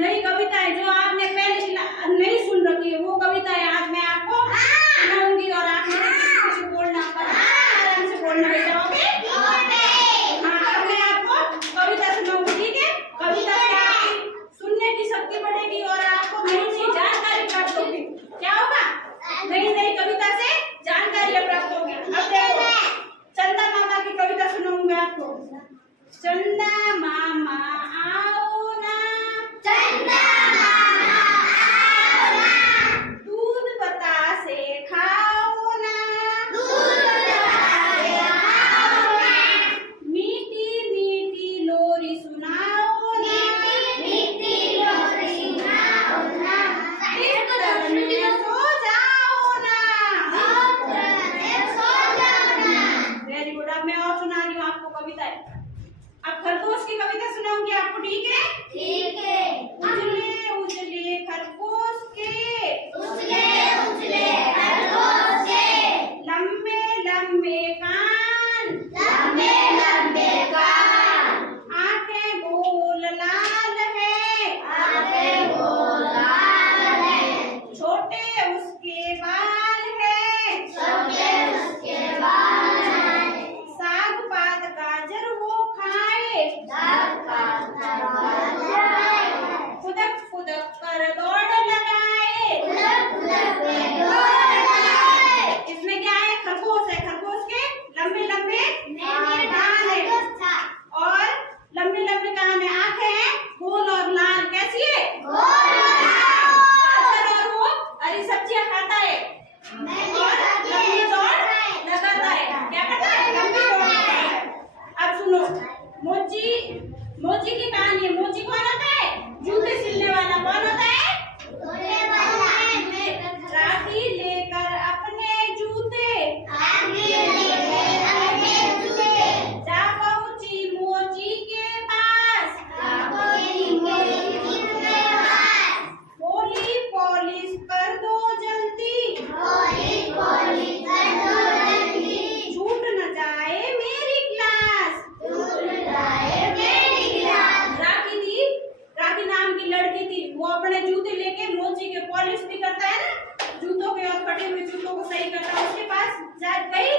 नई कविताएं जो आपने पहले नहीं सुन रखी है वो कविताएं आज मैं आपको सुनाऊंगी और आप मुझे बोलना आराम से बोलना है। जाओगे? हाँ, अब मैं आपको कविता सुनाऊंगी, ठीक है? कविता से आपकी सुनने की शक्ति बढ़ेगी और आपको नई नई जानकारी प्राप्त होगी। क्या होगा? नई नई कविता से जानकारी प्राप्त होगी। अब देखो, चंदा मामा की कविता सुनाऊंगी आपको। चंदा मामा आओ ना, चंदा मामा आओ ना, दूध बतासे खाओ ना, दूध बतासे खाओ ना, मीठी मीठी लोरी सुनाओ ना, मीठी लोरी सुनाओ ना, बिस्तर में सो जाओ ना। सो जाओ ना। Very good. अब मैं और सुना रही हूँ आपको कविताएं। अब खरगोश की कविता सुनाऊंगी आपको, ठीक है? ठीक है। उजले उजले खरगोश के, उजले उजले खरगोश के, लंबे लंबे कान, लंबे लंबे कान, आंखें गोल लाल है, आंखें गोल लाल है, छोटे उसके बाल है, छोटे उसके बाल हैं, साग पात गाजर वो खाए, दाग का दरवाजा है, फुदक फुदक कर दौड़ लगाए। फुदक फुदक के दौड़ लगाए। इसमें क्या है? खरगोश है। खरगोश के लंबे लंबे कान है और लंबे लंबे कान है, आंखें हैं गोल और लाल। कैसी है? गाजर और वो हरी सब्जियां खाता है और लंबी दौड़ लगाता है। क्या करता है? लंबी दौड़ लगाता है। अब सुनो, मोची की कहानी है। मोची कौन होता है? जूते सिलने वाला। कौन होता है? राखी लेकर अपने जूते जा पहुंची मोची के पास, बोली पॉलिश कर दो जल्दी, छूट न जाए मेरी क्लास। राखी थी, राखी नाम की लड़की थी। वो अपने जूते लेके मोची के पॉलिश भी करता है ना, जूतों के और फटे हुए जूतों को सही करता है। उसके पास जा गई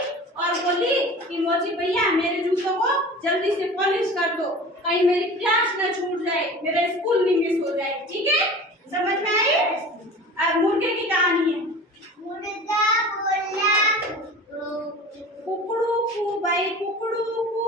और बोली कि मोची भैया मेरे जूतों को जल्दी से पॉलिश कर दो, कहीं मेरी क्लास न छूट जाए, मेरा स्कूल नहीं मिस हो जाए। ठीक है? समझ में आई? अब मुर्गे की कहानी है। कुकड़ू कु भाई कुकड़ू कु